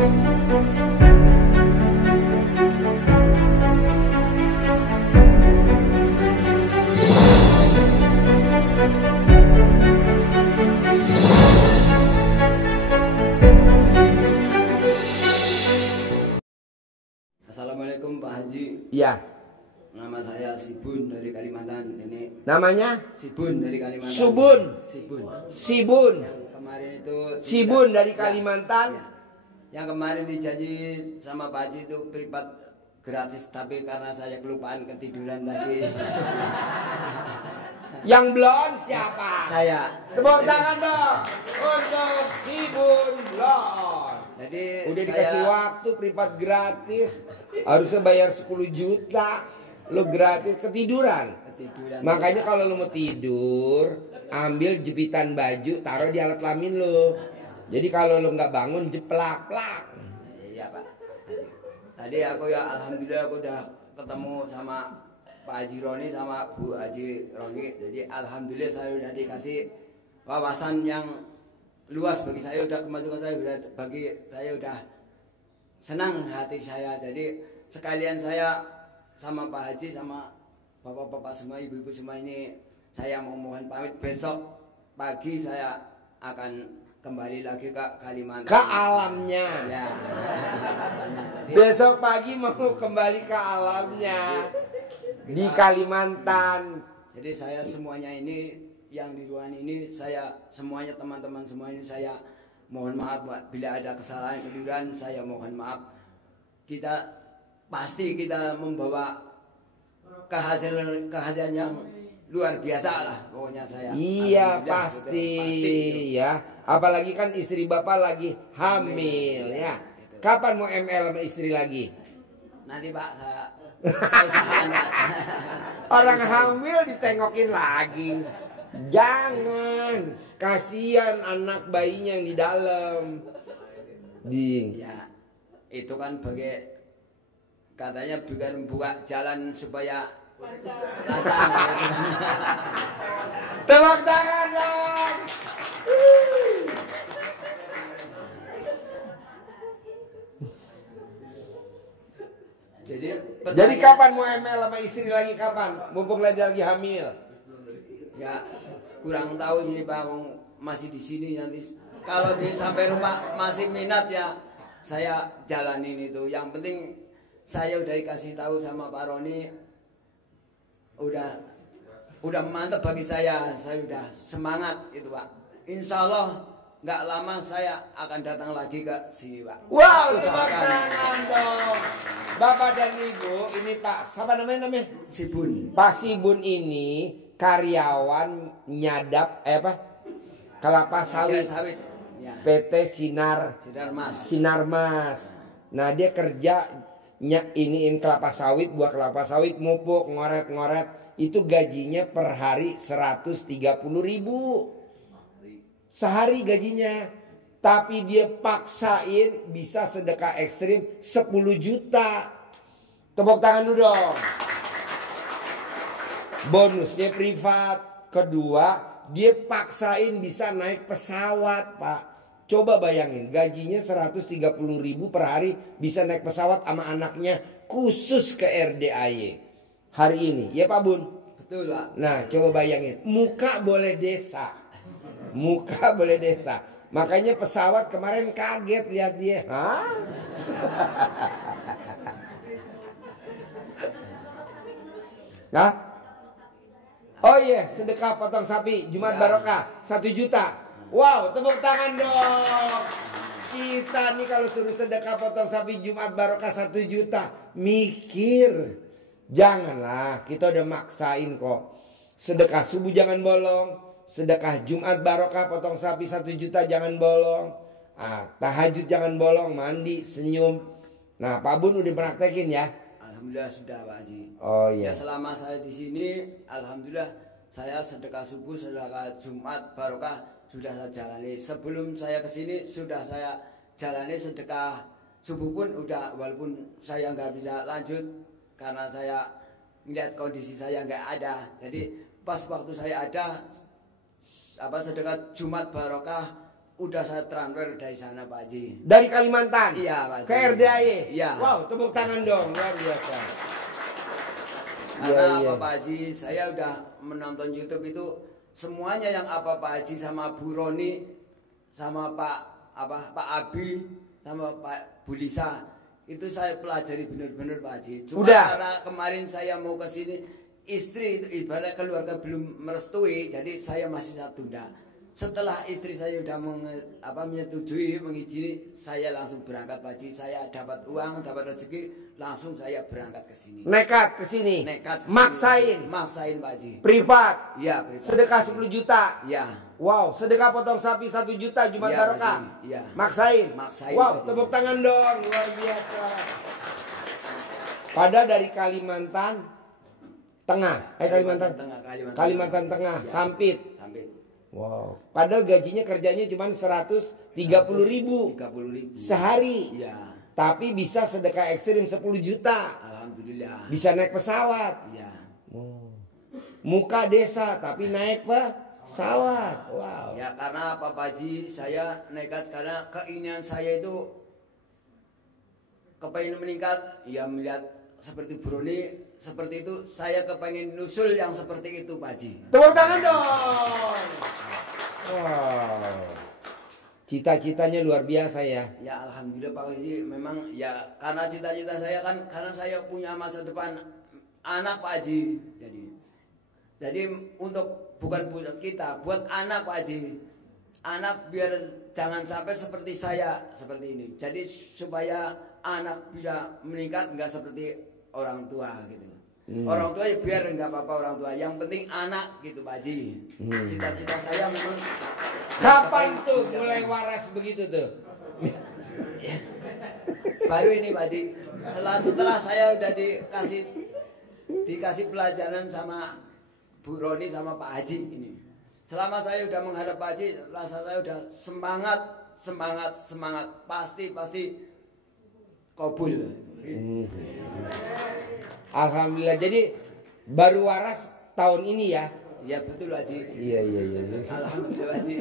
Assalamualaikum Pak Haji. Ya. Nama saya Sibun dari Kalimantan. Ini Namanya? Sibun dari Kalimantan. Subun. Sibun. Sibun. Kemarin itu Sibun dari Kalimantan. Ya. Yang kemarin dijanji sama Pak Haji itu privat gratis, tapi karena saya kelupaan ketiduran tadi. Yang blon siapa? Saya. Tepuk tangan dong untuk Sibun blon. Jadi udah dikasih waktu privat gratis, harusnya bayar 10 juta, lo gratis ketiduran. Makanya kalau lo mau tidur, ambil jepitan baju, taruh di alat kelamin lo. Jadi kalau lo nggak bangun, jeplak-plak. Iya Pak. Tadi aku ya alhamdulillah aku udah ketemu sama Pak Haji Roni sama Bu Haji Roni. Jadi alhamdulillah saya udah dikasih wawasan yang luas bagi saya, udah kemasukan saya, bagi saya udah senang hati saya. Jadi sekalian saya sama Pak Haji sama bapak-bapak semua, ibu-ibu semua ini, saya mau mohon pamit. Besok pagi saya akan kembali lagi ke Kalimantan, ke alamnya ya. Besok pagi mau kembali ke alamnya di Kalimantan. Jadi saya semuanya ini yang di ruangan ini, saya semuanya, teman-teman semua ini, saya mohon maaf bila ada kesalahan keliruan, saya mohon maaf. Kita pasti kita membawa kehasilan yang luar biasa lah pokoknya saya. Iya pasti ya. Apalagi kan istri bapak lagi hamil ya. Kapan mau ML sama istri lagi? Nanti Pak, saya usahakan Pak. Orang hamil ditengokin lagi. Jangan, kasihan anak bayinya yang di dalam. Ya, itu kan bagi katanya bukan buka jalan supaya lancar. Tepuk tangan dong. Jadi kapan mau ML sama istri lagi, kapan? Mumpung lagi hamil. Ya kurang tahu ini Pak, masih di sini nanti. Kalau sampai rumah masih minat ya saya jalanin itu. Yang penting saya udah dikasih tahu sama Pak Roni, udah mantap bagi saya udah semangat itu Pak. Insya Allah nggak lama saya akan datang lagi ke sini Pak. Wow, tepuk tangan dong. Bapak dan Ibu, ini Pak, siapa namanya? Sibun. Pak Sibun ini karyawan nyadap kelapa sawit, ya. PT Sinarmas. Nah dia kerja iniin kelapa sawit, buah kelapa sawit, mupuk, ngoret-ngoret. Itu gajinya per hari 130.000 sehari gajinya. Tapi dia paksain bisa sedekah ekstrim 10 juta. Tepuk tangan dulu dong. Bonusnya privat. Kedua, dia paksain bisa naik pesawat Pak. Coba bayangin, gajinya 130.000 per hari, bisa naik pesawat sama anaknya khusus ke RDAY hari ini. Ya Pak Bun? Betul Pak. Nah coba bayangin, muka boleh desa. Muka boleh desa. Makanya pesawat kemarin kaget lihat dia. Hah? Nah? Oh iya, sedekah potong sapi Jumat Barokah 1 juta. Wow, tepuk tangan dong. Kita nih kalau suruh sedekah potong sapi Jumat Barokah 1 juta, mikir. Janganlah, kita udah maksain kok. Sedekah subuh jangan bolong, sedekah Jumat Barokah potong sapi 1 juta jangan bolong. Tahajud jangan bolong, mandi, senyum. Nah, Pak Bun udah praktekin ya? Alhamdulillah sudah Pak Haji. Oh iya. Ya selama saya di sini, alhamdulillah saya sedekah subuh, sedekah Jumat Barokah sudah saya jalani. Sebelum saya ke sini sudah saya jalani sedekah subuh pun udah, walaupun saya nggak bisa lanjut karena saya melihat kondisi saya nggak ada. Jadi pas waktu saya ada sedekah Jumat Barokah udah saya transfer dari sana Pak Haji. Dari Kalimantan? Iya Pak Haji. Ke RDAY? Iya. Wow, tepuk tangan dong, luar biasa. Karena Iya, iya. Pak Haji, saya udah menonton YouTube itu semuanya yang apa Pak Haji sama Bu Roni, sama Pak Abi, sama Pak Bulisa, itu saya pelajari benar-benar Pak Haji. Cuma Udah. karena kemarin saya mau ke sini, istri itu ibarat keluarga belum merestui, jadi saya masih tunda. Setelah istri saya udah menyetujui, mengizini, saya langsung berangkat Pak Haji. Saya dapat uang, dapat rezeki, langsung saya berangkat ke sini. Nekat ke sini? Nekat ke sini, Maksain? Maksain Pak Haji. Privat? Iya, privat. Sedekah 10 juta? Iya. Wow, sedekah potong sapi 1 juta Jumat Iya, Barokah? Pak Haji. Iya. Maksain? Maksain, Wow, Pak Haji. tepuk tangan dong, luar biasa. Pada dari Kalimantan Tengah, Kalimantan Kalimantan Tengah, Iya. Sampit. Sampit. Wow. Padahal gajinya kerjanya cuma 130.000 30.000 sehari. Iya. Tapi bisa sedekah ekstrim 10 juta. Alhamdulillah. Bisa naik pesawat. Iya. Muka desa tapi naik pesawat. Wow. Ya karena Pak Haji saya nekat karena keinginan saya itu kepengen meningkat. Ya melihat seperti Broni seperti itu, saya kepengen nusul yang seperti itu Pak Haji. Tepuk tangan dong. Wow. Cita-citanya luar biasa ya. Ya alhamdulillah Pak Haji, memang ya karena cita-cita saya kan karena saya punya masa depan anak Pak Haji. Jadi untuk bukan buat kita, buat anak Pak Haji. Anak biar jangan sampai seperti saya seperti ini. Jadi supaya anak bisa meningkat nggak seperti orang tua gitu. Orang tua ya biar nggak apa-apa orang tua. Yang penting anak gitu Pak Haji. Cita-cita saya memang. Kapan tuh mulai waras begitu tuh? Baru ini Pak Haji. Setelah saya udah dikasih pelajaran sama Bu Roni sama Pak Haji ini. Selama saya udah menghadap Pak Haji, rasa saya udah semangat, pasti kabul. Alhamdulillah. Jadi baru waras tahun ini ya? Ya betul Haji. Iya. Alhamdulillah Haji.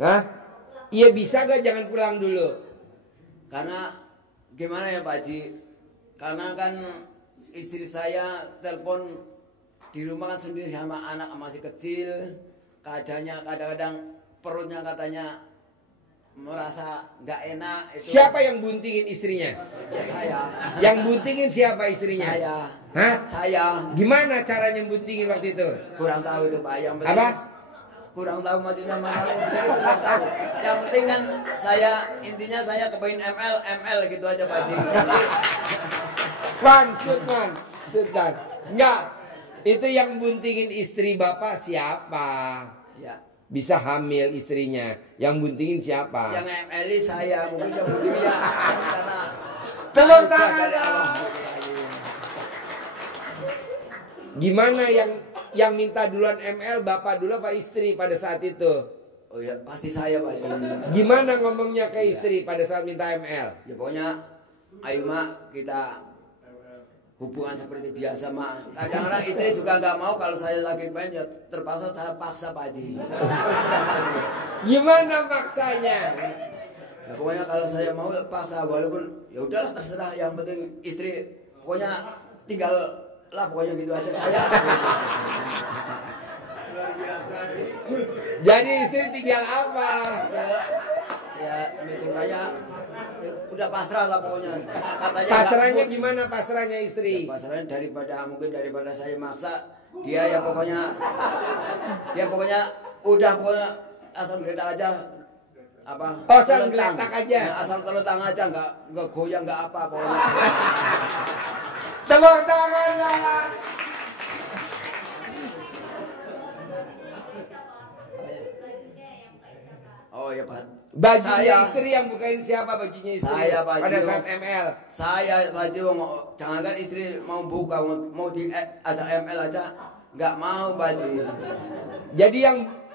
Nah, iya bisa gak jangan pulang dulu? Karena gimana ya Pak Haji? Karena kan istri saya telepon di rumah kan sendiri sama anak masih kecil. Keadaannya kadang-kadang perutnya katanya merasa nggak enak. Itu Siapa yang buntingin istrinya? ya saya. Yang buntingin siapa istrinya? Saya. Hah? Saya Gimana caranya buntingin waktu itu? kurang tahu itu Pak. Yang penting Apa? kurang tahu maksudnya masalah kurang tahu. Yang penting kan saya intinya saya kepengen ML gitu aja Pak Haji. Man. Enggak. Itu yang buntingin istri bapak siapa? Ya. Bisa hamil istrinya. Yang buntingin siapa? Yang ML saya mungkin yang bunting ya karena Tepuk tangan dari dong. Allah. Gimana yang minta duluan ML bapak dulu apa istri pada saat itu? Oh ya pasti saya Pak Haji. Gimana ngomongnya ke istri pada saat minta ML? Ya pokoknya ayo mak kita hubungan seperti biasa mak. Kadang-kadang istri juga nggak mau kalau saya lagi pengen ya terpaksa saya paksa Pak Haji. Gimana maksanya? Ya pokoknya kalau saya mau paksa walaupun ya udahlah terserah yang penting istri pokoknya tinggal lah pokoknya gitu aja saya. Jadi istri tinggal apa? Ya hitungannya udah pasrah lah pokoknya. Katanya Pasrahnya nggak- gimana pasrahnya istri? Pasrahnya daripada saya maksa dia ya pokoknya pokoknya asal geletak aja apa? Oh, asal telentang. geletak aja. Ya, asal telentang aja nggak goyang nggak apa pokoknya. Tepuk tangan lah. Oh ya Pak. Bajunya istri yang bukain siapa bajunya istri? Saya Pak pada Haji. saat ML. Saya Pak Haji, jangankan istri mau buka, mau di ajak ML aja nggak mau Pak Haji. Jadi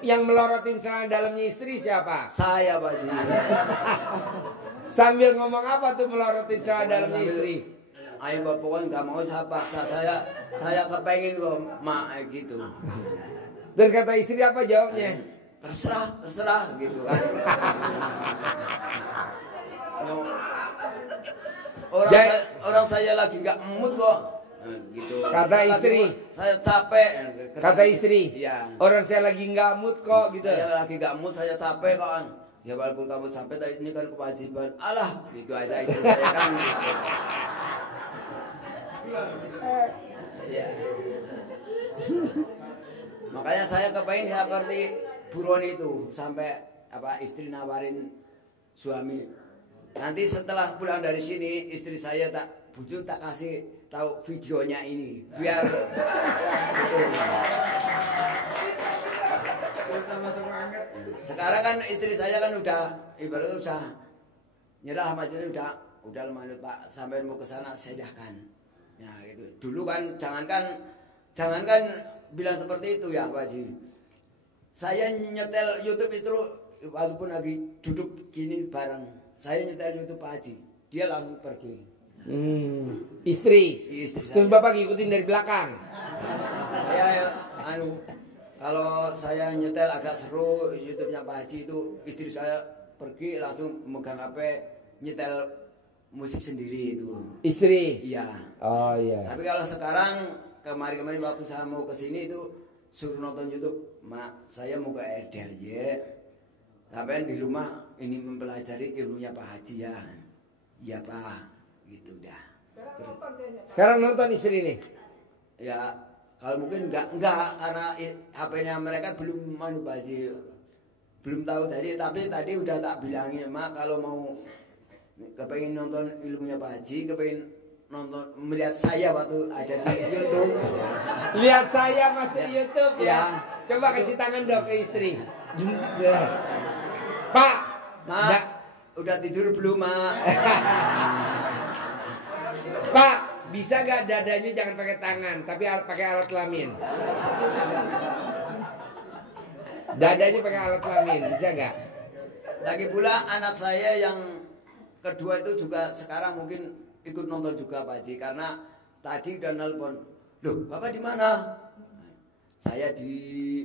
yang melorotin celana dalamnya istri siapa? Saya Pak Haji. Sambil ngomong apa tuh melorotin celana dalamnya istri? Ayo Pak, pokoknya nggak mau saya paksa, saya kepengen kok mak gitu. Dan kata istri apa jawabnya? Terserah gitu kan. Orang saya lagi nggak mood kok. Gitu. Kata istri. Saya capek. Kata istri. Iya. Orang saya lagi nggak mood kok gitu. Saya lagi nggak mood, saya capek kok. Ya walaupun kamu capek, tapi ini kan kewajiban. Alah, gitu aja istri saya kan. Gitu. Ya. Makanya saya kepengen ya seperti buron itu, sampai apa istri nawarin suami. Nanti setelah pulang dari sini istri saya tak bujuk, tak kasih tahu videonya ini biar gitu. Sekarang kan istri saya kan udah ibaratnya udah nyerah macamnya, udah manut Pak, sampai mau ke sana sedahkan. Ya gitu. Dulu kan jangankan bilang seperti itu ya Pak Haji. Saya nyetel YouTube itu walaupun lagi duduk gini bareng, saya nyetel YouTube Pak Haji, dia langsung pergi. Istri. Terus Saya. bapak ngikutin dari belakang. Saya kalau saya nyetel agak seru YouTube-nya Pak Haji itu, istri saya pergi langsung megang HP nyetel musik sendiri itu. Istri. Iya. Oh iya. Tapi kalau sekarang kemarin waktu saya mau ke sini itu suruh nonton YouTube, mak saya mau ke RDJ, tapi di rumah ini mempelajari ilmunya Pak Haji ya. Iya Pak, gitu dah. Sekarang nonton istri nih. Ya kalau mungkin enggak karena HP-nya mereka belum Pak Haji, belum tahu tadi. Tapi tadi udah tak bilangin, mak kalau mau kepengen nonton ilmunya Pak Haji, kepengen nonton melihat saya waktu ada di YouTube. Lihat saya masuk YouTube ya. Ya. Coba kasih tangan dong ke istri. Pak, Mak, udah tidur belum Mak? Pak, bisa gak dadanya jangan pakai tangan, tapi pakai alat kelamin? Dadanya pakai alat kelamin, bisa gak? Lagi pula anak saya yang kedua itu juga sekarang mungkin ikut nonton juga Pak Haji, karena tadi udah nelpon, loh Bapak di mana? Saya di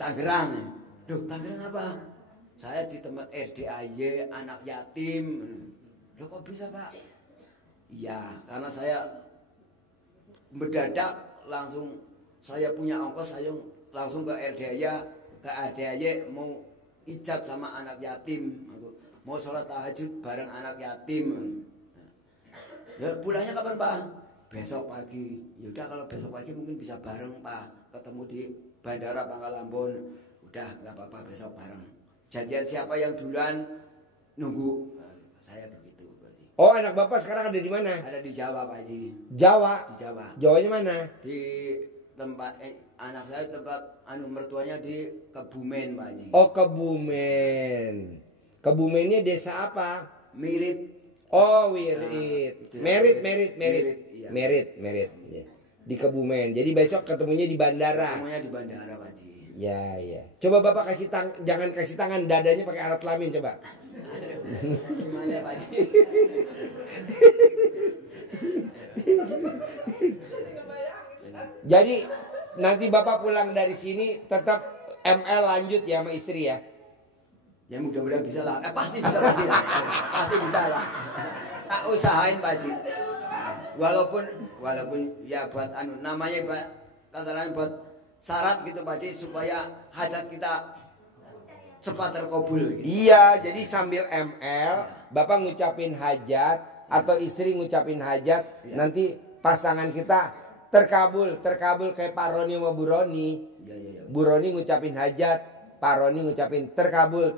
Tangerang. Loh Tangerang apa? Saya di tempat RDAY anak yatim. Loh kok bisa Pak? Iya, karena saya mendadak langsung saya punya ongkos, saya langsung ke RDAY mau ijab sama anak yatim. Mau sholat tahajud bareng anak yatim. Ya pulangnya kapan Pak? Besok pagi. Yaudah kalau besok pagi mungkin bisa bareng Pak. Ketemu di Bandara Pangkal Ambon. Udah nggak apa-apa besok bareng. Janjian siapa yang duluan nunggu. Saya begitu. Oh anak bapak sekarang ada di mana? Ada di Jawa Pak Haji. Jawa. Di Jawa. Jawanya mana? Di tempat anak saya tempat mertuanya di Kebumen Pak Haji. Oh Kebumen. Kebumennya desa apa? Mirip. Oh Wirid. Merit, iya. Merit. Ya. Di Kebumen. Jadi besok ketemunya di bandara. Ketemunya di bandara Pak Haji. Ya. Coba bapak jangan kasih tangan, dadanya pakai alat kelamin coba. Gimana Pak Haji? Jadi nanti bapak pulang dari sini tetap ML lanjut ya sama istri ya. Ya mudah-mudahan bisa lah. Pasti bisa lah. Pasti bisa lah. Tak usahain Pak Haji. Walaupun ya buat namanya Pak, kasarannya buat syarat gitu Pak Haji, supaya hajat kita cepat terkabul gitu. Iya, jadi sambil ML bapak ngucapin hajat atau istri ngucapin hajat, Ya. nanti pasangan kita terkabul kayak Pak Roni sama Bu Roni. Ya. Bu Roni ngucapin hajat, Pak Roni ngucapin terkabul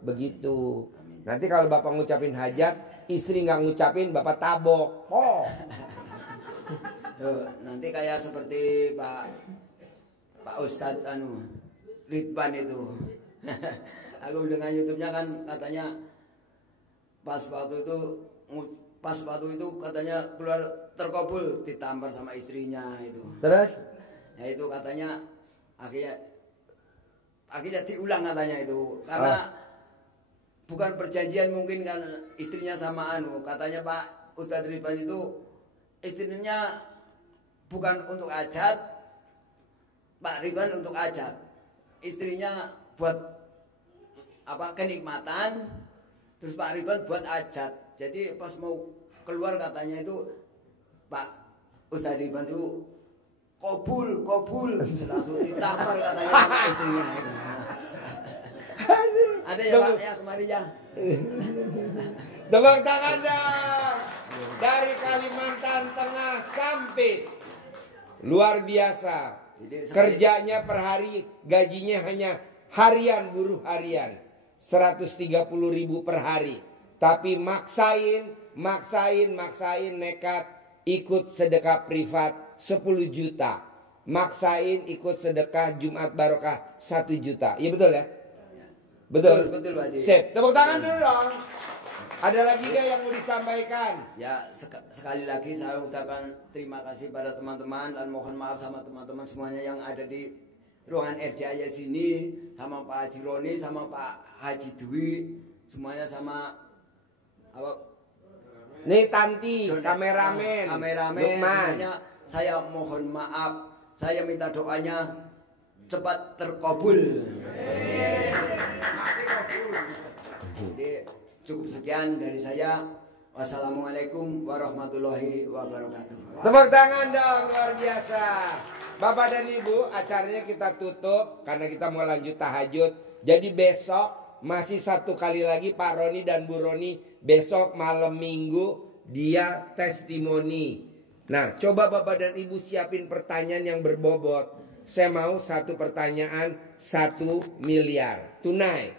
begitu. Nanti kalau bapak ngucapin hajat, istri nggak ngucapin, bapak tabok. Oh. Nanti kayak seperti Pak Ustadz Ridwan itu. aku dengan YouTube-nya kan katanya pas waktu itu katanya keluar terkabul ditampar sama istrinya itu. Terus? Ya itu katanya akhirnya diulang katanya itu karena bukan perjanjian mungkin kan istrinya sama katanya Pak Ustadz Ridwan itu istrinya bukan untuk ajat, Pak Ridwan untuk ajat, istrinya buat apa kenikmatan, terus Pak Ridwan buat ajat. Jadi pas mau keluar katanya itu Pak Ustadz Ridwan itu kobul langsung ditampar katanya sama istrinya itu. Ada ya Pak ya kemarin ya. Tepuk tangan dong. Dari Kalimantan Tengah Sampit. Luar biasa. Kerjanya per hari, gajinya hanya harian, buruh harian. 130.000 per hari. Tapi maksain nekat ikut sedekah privat 10 juta. Maksain ikut sedekah Jumat Barokah 1 juta. Iya betul ya? Betul Pak Haji. Sip. Tepuk tangan dulu dong. Ada lagi gak yang mau disampaikan? Ya sekali lagi saya ucapkan terima kasih pada teman-teman dan mohon maaf sama teman-teman semuanya yang ada di ruangan RDI sini, sama Pak Haji Roni, sama Pak Haji Dwi, semuanya sama apa? Nih Tanti, kameramen, Lukman. Semuanya saya mohon maaf, saya minta doanya cepat terkabul. Jadi cukup sekian dari saya. Wassalamualaikum warahmatullahi wabarakatuh. Tepuk tangan dong, luar biasa. Bapak dan Ibu, acaranya kita tutup karena kita mau lanjut tahajud. Jadi besok masih satu kali lagi Pak Roni dan Bu Roni. Besok malam minggu dia testimoni. Nah, coba Bapak dan Ibu siapin pertanyaan yang berbobot. Saya mau satu pertanyaan 1 miliar tunai.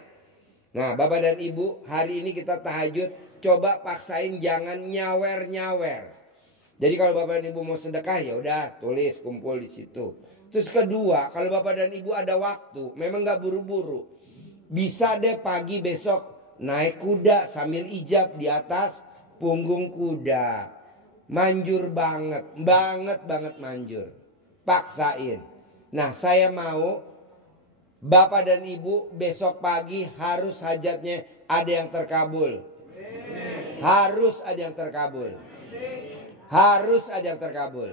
Nah, Bapak dan Ibu, hari ini kita tahajud, coba paksain jangan nyawer-nyawer. Jadi kalau Bapak dan Ibu mau sedekah ya udah tulis kumpul di situ. Terus kedua, kalau Bapak dan Ibu ada waktu, memang nggak buru-buru, bisa deh pagi besok naik kuda sambil ijab di atas punggung kuda. Manjur banget manjur. Paksain. Nah, saya mau Bapak dan Ibu besok pagi harus hajatnya ada yang terkabul. Harus ada yang terkabul. Harus ada yang terkabul.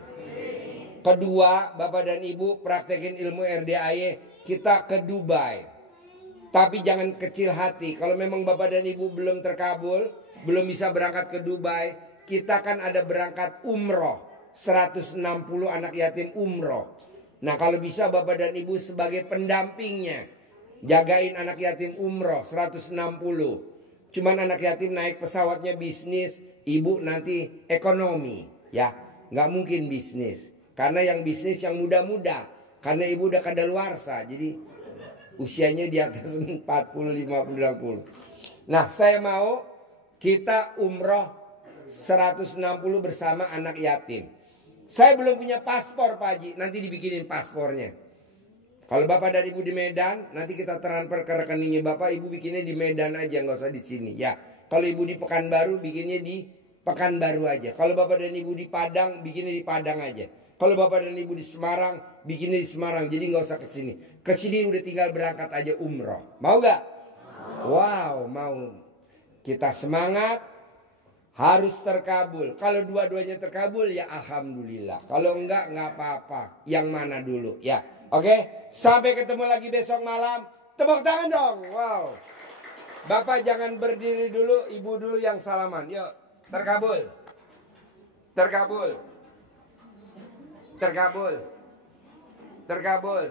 Kedua, Bapak dan Ibu praktekin ilmu RDAY, kita ke Dubai. Tapi jangan kecil hati. Kalau memang Bapak dan Ibu belum terkabul, belum bisa berangkat ke Dubai, kita kan ada berangkat umroh. 160 anak yatim umroh. Nah, kalau bisa Bapak dan Ibu sebagai pendampingnya, jagain anak yatim umroh 160. Cuman anak yatim naik pesawatnya bisnis, ibu nanti ekonomi, ya. Nggak mungkin bisnis. Karena yang bisnis yang muda-muda. Karena ibu udah kadaluarsa, jadi usianya di atas 40, 50, 60. Nah, saya mau kita umroh 160 bersama anak yatim. Saya belum punya paspor Pak Haji, nanti dibikinin paspornya. Kalau Bapak dan Ibu di Medan, nanti kita transfer ke rekeningnya Bapak, Ibu bikinnya di Medan aja, nggak usah di sini. Ya, kalau Ibu di Pekanbaru, bikinnya di Pekanbaru aja. Kalau Bapak dan Ibu di Padang, bikinnya di Padang aja. Kalau Bapak dan Ibu di Semarang, bikinnya di Semarang. Jadi nggak usah ke sini. Ke sini udah tinggal berangkat aja umroh. Mau gak? Wow, mau. Kita semangat. Harus terkabul. Kalau dua-duanya terkabul ya alhamdulillah. Kalau enggak apa-apa. Yang mana dulu ya. Oke. Sampai ketemu lagi besok malam. Tepuk tangan dong. Wow. Bapak jangan berdiri dulu. Ibu dulu yang salaman. Yuk. Terkabul. Terkabul. Terkabul. Terkabul.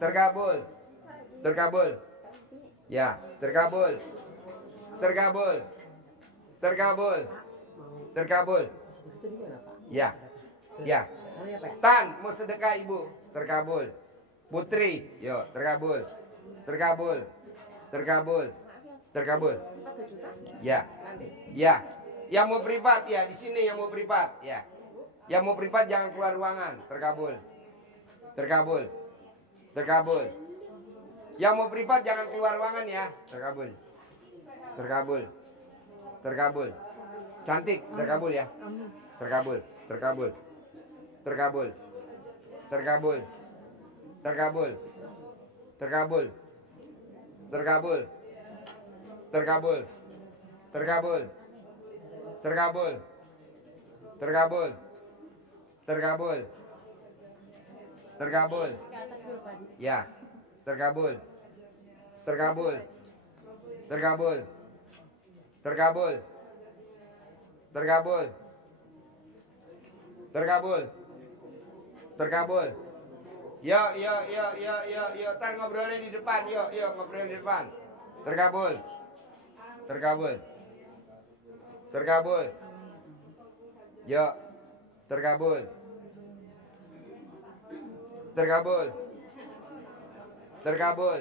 Terkabul. Terkabul. Ya. Terkabul. Terkabul. Terkabul. Terkabul. Ya. Ya. Tan, mau sedekah ibu. Terkabul. Putri, yuk, terkabul. Terkabul. Terkabul. Terkabul. Ya. Ya. Yang mau privat ya, di sini yang mau privat ya. Yang mau privat jangan keluar ruangan. Terkabul. Terkabul. Terkabul. Yang mau privat jangan keluar ruangan ya. Terkabul. Terkabul. Terkabul. Cantik, terkabul ya. Terkabul, terkabul. Terkabul. Terkabul. Terkabul. Terkabul. Terkabul. Terkabul. Terkabul. Terkabul. Terkabul. Terkabul. Terkabul. Ya. Terkabul. Terkabul. Terkabul. Terkabul. Terkabul. Terkabul. Terkabul. Yuk, yuk, yuk, yuk, yuk, yuk. Ntar ngobrolnya di depan. Yuk, yuk, ngobrolnya di depan. Terkabul. Terkabul. Terkabul. Yuk. Terkabul. Terkabul. Terkabul.